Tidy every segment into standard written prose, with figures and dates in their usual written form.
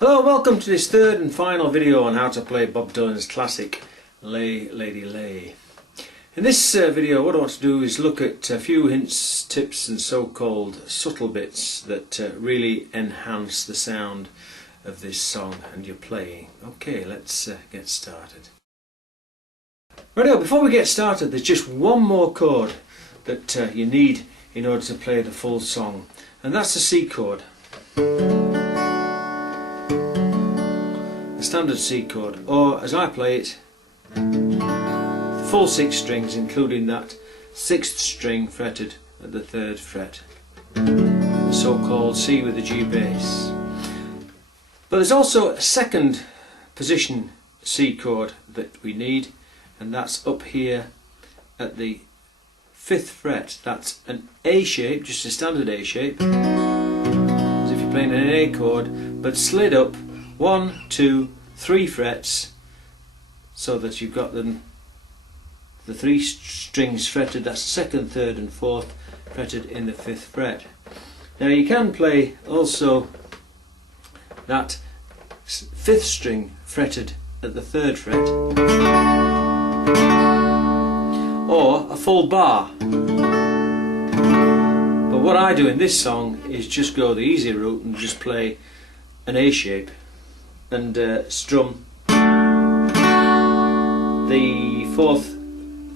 Hello, welcome to this third and final video on how to play Bob Dylan's classic Lay Lady Lay. In this video what I want to do is look at a few hints, tips and so-called subtle bits that really enhance the sound of this song and your playing. Okay, let's get started. Right, before we get started, there's just one more chord that you need in order to play the full song, and that's the C chord. Standard C chord, or as I play it, full 6 strings, including that 6th string fretted at the 3rd fret, the so-called C with the G bass. But there's also a second position C chord that we need, and that's up here at the 5th fret. That's an A shape, just a standard A shape, as if you're playing an A chord, but slid up 1, 2, 3 frets, so that you've got the 3 strings fretted. That's 2nd, 3rd and 4th fretted in the 5th fret. Now you can play also that 5th string fretted at the 3rd fret, or a full bar. But what I do in this song is just go the easy route and just play an A shape and strum the 4th,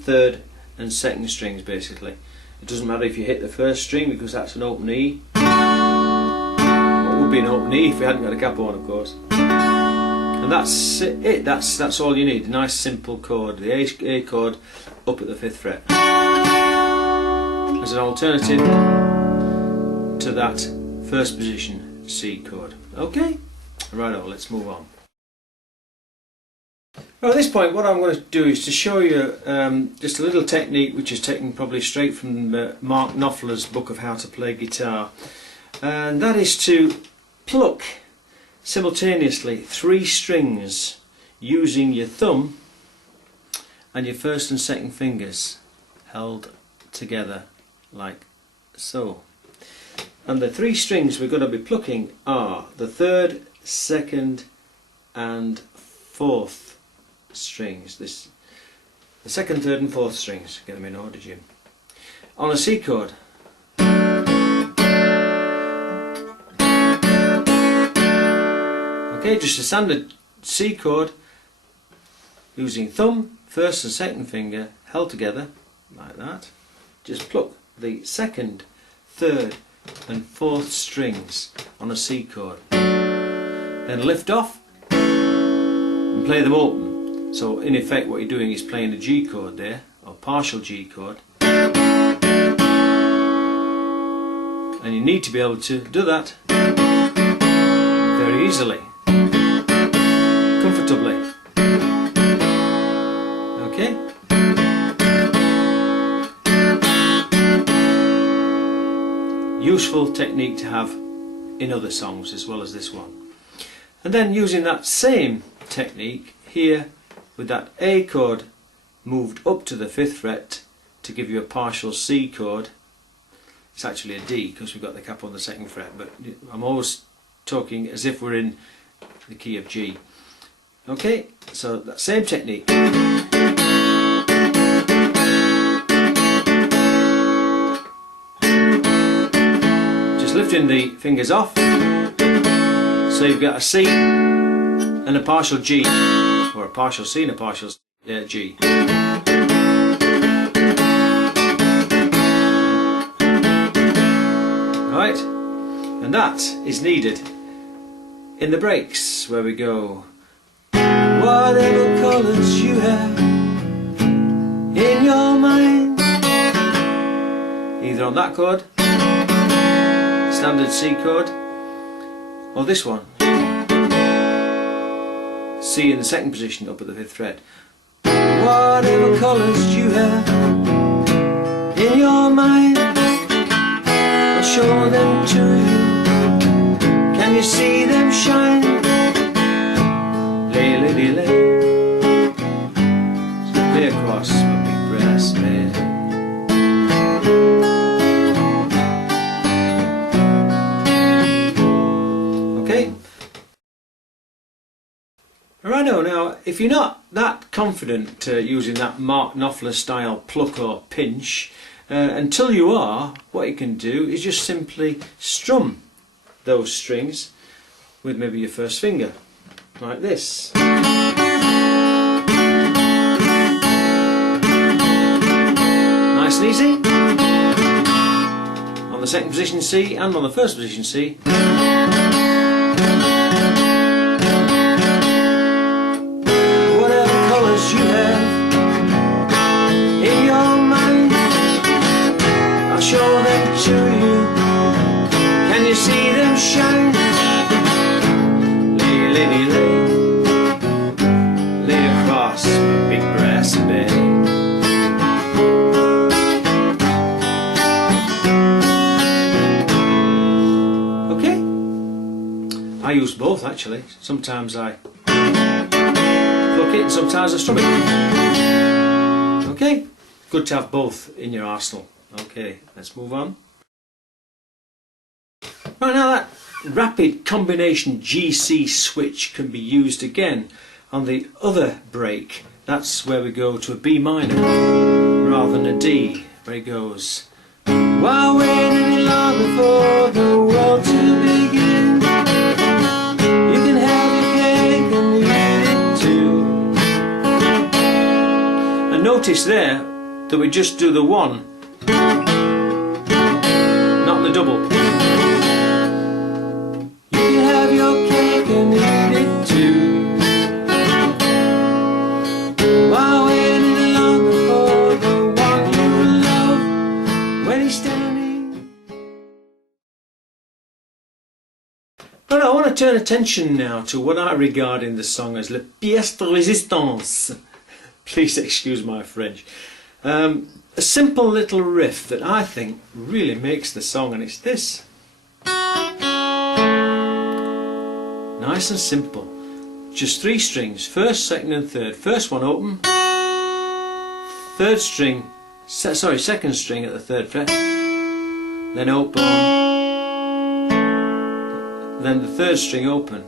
3rd and 2nd strings basically. It doesn't matter if you hit the 1st string because that's an open E. Well, it would be an open E if we hadn't got a capo on, of course. And that's it, that's all you need, a nice simple chord, the A chord up at the 5th fret, as an alternative to that first position C chord. Okay? Righto, let's move on. Well, at this point what I'm going to do is to show you just a little technique which is taken probably straight from Mark Knopfler's book of how to play guitar, and that is to pluck simultaneously 3 strings using your thumb and your 1st and 2nd fingers held together like so. And the 3 strings we're going to be plucking are the 3rd, 2nd and 4th strings. The 2nd, 3rd and 4th strings, get them in order, Jim. On a C chord. Okay, just a standard C chord using thumb, 1st and 2nd finger held together like that. Just pluck the 2nd, 3rd and 4th strings on a C chord. Then lift off and play them open. So in effect what you're doing is playing a G chord there, or partial G chord. And you need to be able to do that very easily, comfortably. Okay? Useful technique to have in other songs as well as this one. And then using that same technique here with that A chord moved up to the 5th fret to give you a partial C chord. It's actually a D because we've got the capo on the 2nd fret, but I'm always talking as if we're in the key of G. Okay, so that same technique. Just lifting the fingers off. So you've got a C and a partial G, or a partial C and a partial G. Right, and that is needed in the breaks where we go, whatever colours you have in your mind, either on that chord, standard C chord, or this one, C in the 2nd position up at the 5th fret. Whatever colours you have in your mind, I'll show them to you. Can you see them shine? Lay, lady, lay. So play across my big brass bed. Okay? Righto, now if you're not that confident using that Mark Knopfler style pluck or pinch, until you are, what you can do is just simply strum those strings with maybe your first finger, like this. Nice and easy. On the second position C and on the first position C. You have in your mind, I'll show them to you. Can you see them shine? Lay, lady, lay across my big brass bed. Okay, I use both actually. Sometimes I it, and sometimes I strum it. Okay, good to have both in your arsenal. Okay, let's move on. Right, now that rapid combination G-C switch can be used again on the other break. That's where we go to a B minor rather than a D, where it goes, while waiting any longer for the world to begin, you can have your cake and eat it too. And notice there that we just do the one, not the double. You can have your cake and eat it too. While waiting longer for the one you love, when he's standing. But I want to turn attention now to what I regard in the song as le pièce de résistance. Please excuse my French. A simple little riff that I think really makes the song, and it's this. Nice and simple. Just three strings, first, second and third. First one open, third string, second string at the third fret, then open, then the third string open.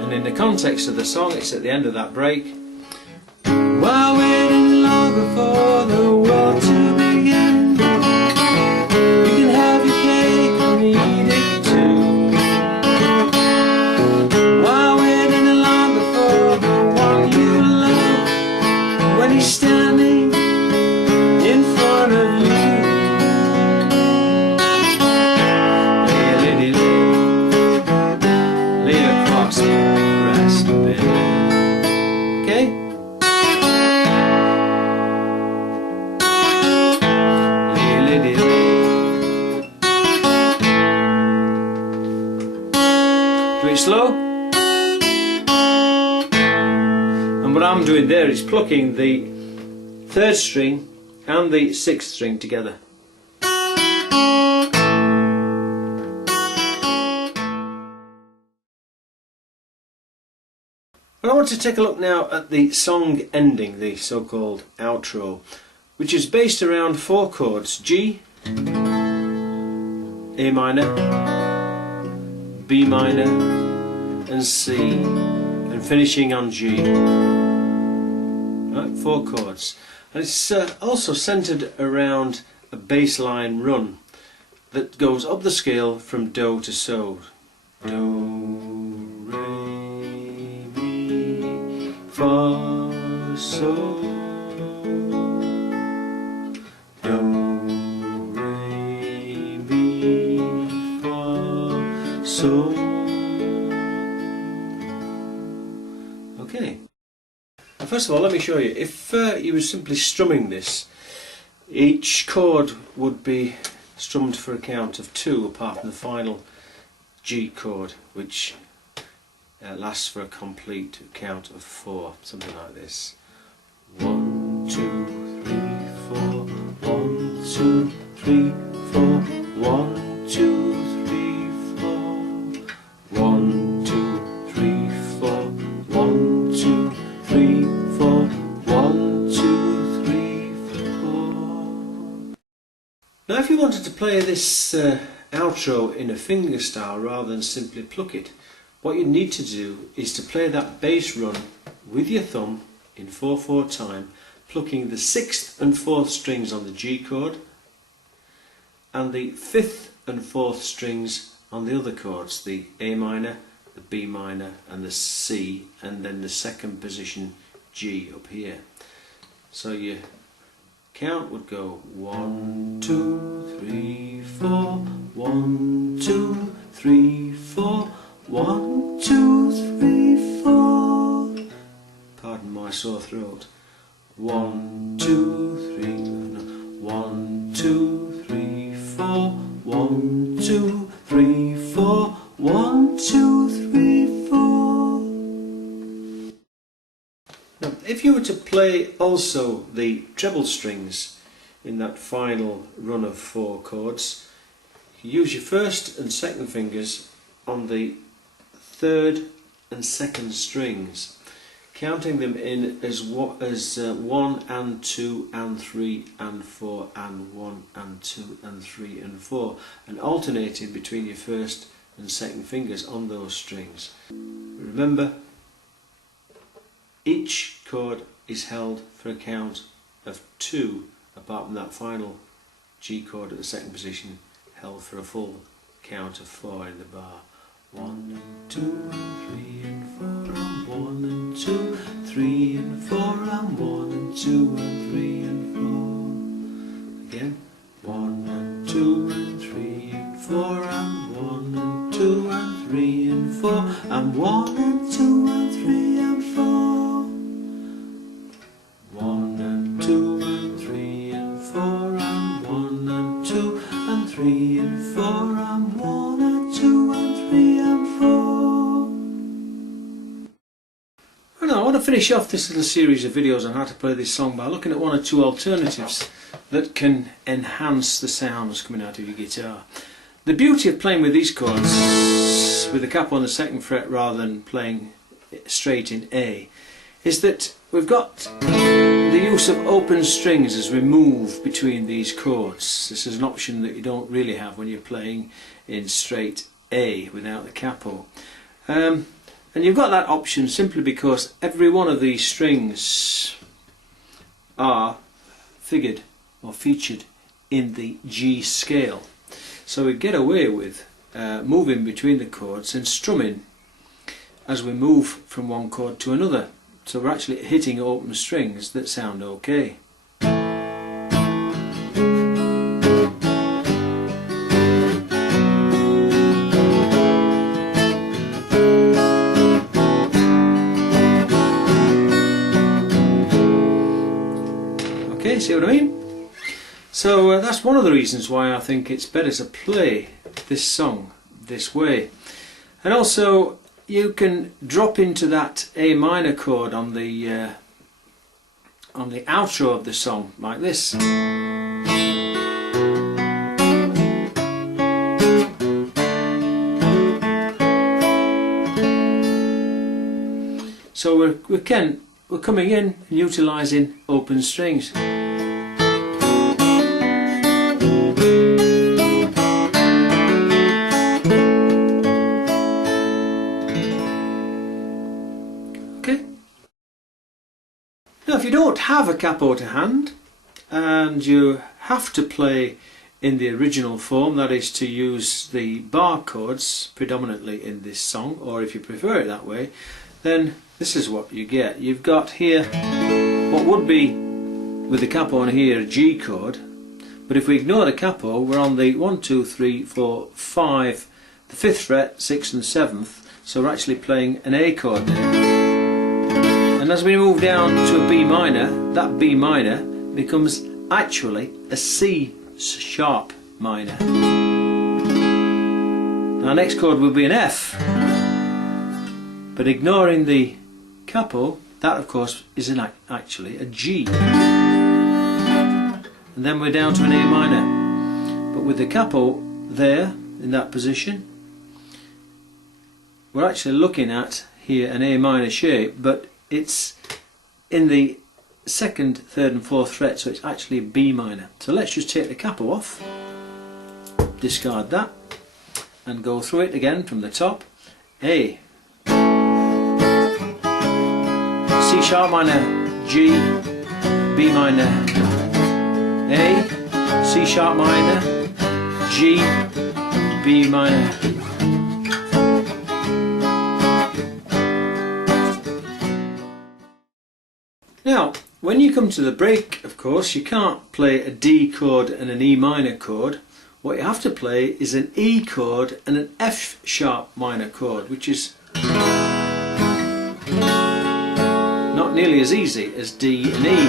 And in the context of the song, it's at the end of that break. While waiting longer for the world to begin, you can have your cake and eat it too. While waiting longer for the one you love, when he's standing in front of you. Lay, lady, lay across the brass bed. Okay? Do it slow. And what I'm doing there is plucking the third string and the sixth string together. Well, I want to take a look now at the song ending, the so-called outro, which is based around four chords: G, A minor, B minor and C, and finishing on G. Right, four chords. And it's also centred around a bass line run that goes up the scale from Do to So. Do, Re, Mi, Fa, So. Do, Re, Mi, Fa, So. Okay. First of all, let me show you. If you were simply strumming this, each chord would be strummed for a count of 2, apart from the final G chord, which lasts for a complete count of 4, something like this. 1, 2, 3, 4. 1, 2, 3, 4. 1, 2, 3, 4. 1, 2, 3, 4. 1, 2, 3, 4. 1, 2, 3, 4. Now if you wanted to play this outro in a fingerstyle rather than simply pluck it, what you need to do is to play that bass run with your thumb in 4/4 time, plucking the 6th and 4th strings on the G chord and the 5th and 4th strings on the other chords, the A minor, the B minor and the C, and then the second position G up here. So your count would go 1, 2, 3, 4, 1, 2, 3, 4, 1, 2, 3, 4. Pardon my sore throat. 1, 2, 3, 1, 2, 3, 4, 1, 2, 3, 4, 1, 2, 3, 4. Now, if you were to play also the treble strings in that final run of 4 chords, you use your first and second fingers on the 3rd and 2nd strings, counting them in as 1 and 2 and 3 and 4 and 1 and 2 and 3 and 4, and alternating between your first and second fingers on those strings. Remember, each chord is held for a count of 2, apart from that final G chord at the second position, held for a full count of 4 in the bar. 1 and 2 and 3 and 4 and 1 and 2, 3 and 4 and 1 and 2 and 3 and 4. Again, 1 and 2 and 3 and 4 and 1 and 2 and 3 and 4 and 1 and 2 and 3 and 4. 1 and 2 and 3 and 4 and 1 and 2 and 3 and 4 and 1 and 2 and 3 and 4. Well, now, I want to finish off this little series of videos on how to play this song by looking at 1 or 2 alternatives that can enhance the sounds coming out of your guitar. The beauty of playing with these chords with the capo on the 2nd fret rather than playing straight in A is that we've got the use of open strings as we move between these chords. This is an option that you don't really have when you're playing in straight A without the capo. And you've got that option simply because every one of these strings are figured or featured in the G scale. So we get away with moving between the chords and strumming as we move from one chord to another. So we're actually hitting open strings that sound okay. Okay, see what I mean? So that's one of the reasons why I think it's better to play this song this way. And also you can drop into that A minor chord on the outro of the song like this. So we're coming in and utilising open strings. Now, if you don't have a capo to hand and you have to play in the original form, that is to use the bar chords predominantly in this song, or if you prefer it that way, then this is what you get. You've got here what would be, with the capo on here, a G chord, but if we ignore the capo, we're on the 1, 2, 3, 4, 5, the 5th fret, 6th and 7th, so we're actually playing an A chord there. And as we move down to a B minor, that B minor becomes actually a C sharp minor. Our next chord will be an F, but ignoring the capo, that of course is actually a G. And then we're down to an A minor. But with the capo there, in that position, we're actually looking at here an A minor shape, but it's in the 2nd, 3rd and 4th fret, so it's actually a B minor. So let's just take the capo off, discard that, and go through it again from the top. A, C sharp minor, G, B minor, A, C sharp minor, G, B minor. Now, when you come to the break, of course, you can't play a D chord and an E minor chord. What you have to play is an E chord and an F sharp minor chord, which is not nearly as easy as D and E.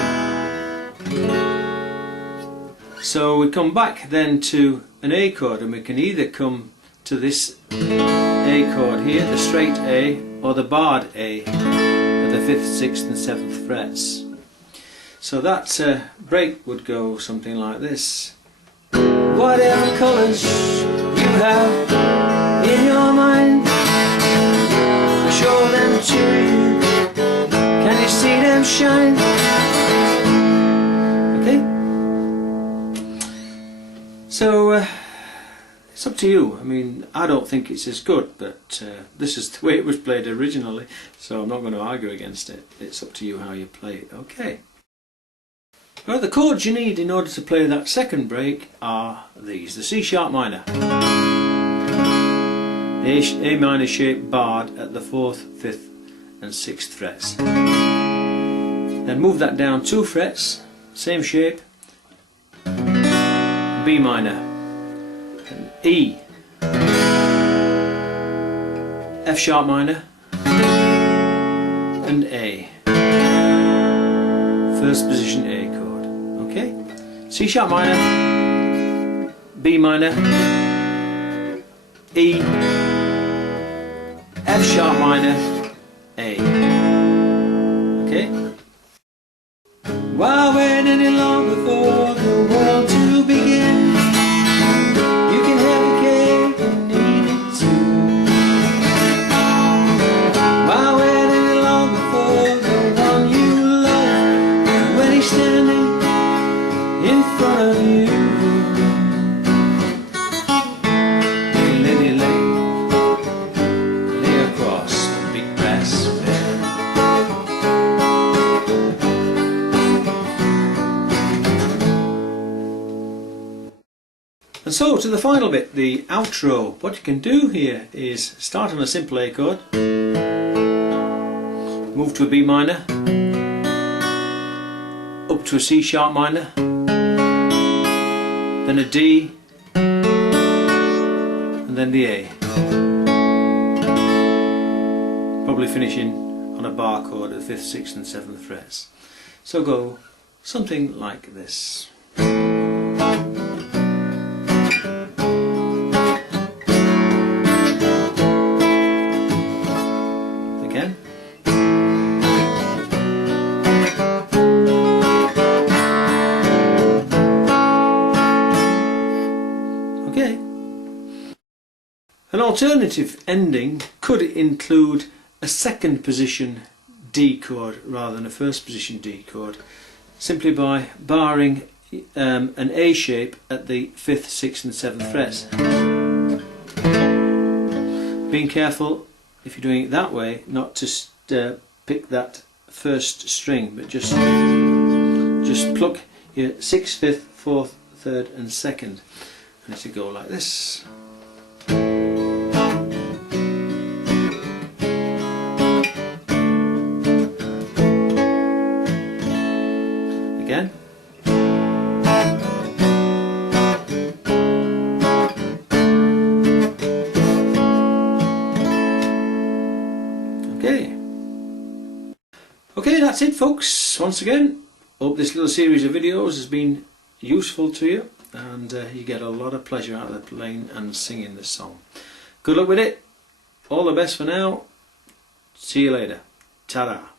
So we come back then to an A chord, and we can either come to this A chord here, the straight A, or the barred A at the 5th, 6th and 7th frets. So that break would go something like this. Whatever colours you have in your mind, show them to you. Can you see them shine? Okay? So it's up to you. I mean, I don't think it's as good, but this is the way it was played originally, so I'm not going to argue against it. It's up to you how you play it. Okay. Well, the chords you need in order to play that second break are these. The C sharp minor, A minor shape barred at the 4th, 5th and 6th frets. Then move that down 2 frets, same shape, B minor, and E, F sharp minor and A. First position A chord. Okay, C sharp minor, B minor, E, F sharp minor, A. Okay. Why wait any longer for the world to begin? You can have a cake and eat it too. Why wait any longer for the one you love when he's standing in front of you? Hey lady, lay across the big brass bed. And so to the final bit, the outro. What you can do here is start on a simple A chord, move to a B minor, up to a C sharp minor, then a D, and then the A. Probably finishing on a bar chord at the 5th, 6th and 7th frets. So go something like this. Again. Okay. An alternative ending could include a second position D chord rather than a first position D chord, simply by barring an A shape at the 5th, 6th and 7th frets. Being careful, if you're doing it that way, not to pick that first string, but just pluck your 6th, 5th, 4th, 3rd and 2nd, and to go like this. Again. Okay, that's it folks. Once again, hope this little series of videos has been useful to you, and you get a lot of pleasure out of playing and singing this song. Good luck with it. All the best for now. See you later. Ta-da.